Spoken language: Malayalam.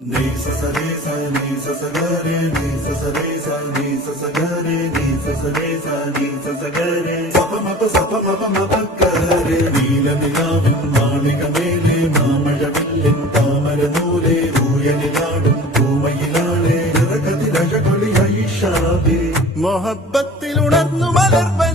Ni sa sa re sa ni sa sa ga re ni sa sa re sa ni sa sa ga re ni sa sa re sa ni sa sa ga re sa pa ma pa sa pa ma pa ma pa ga re നീല നിലാവിൻ മാളിക മേലെ മാമഴവില്ലിൻ താമര നൂലെ ഊയലിലാടും പൂമയിലാളെ നിറകതിരഴകൊളിയായി ഷാബി മൊഹബത്തിൽ ഉണർന്നു മലർവ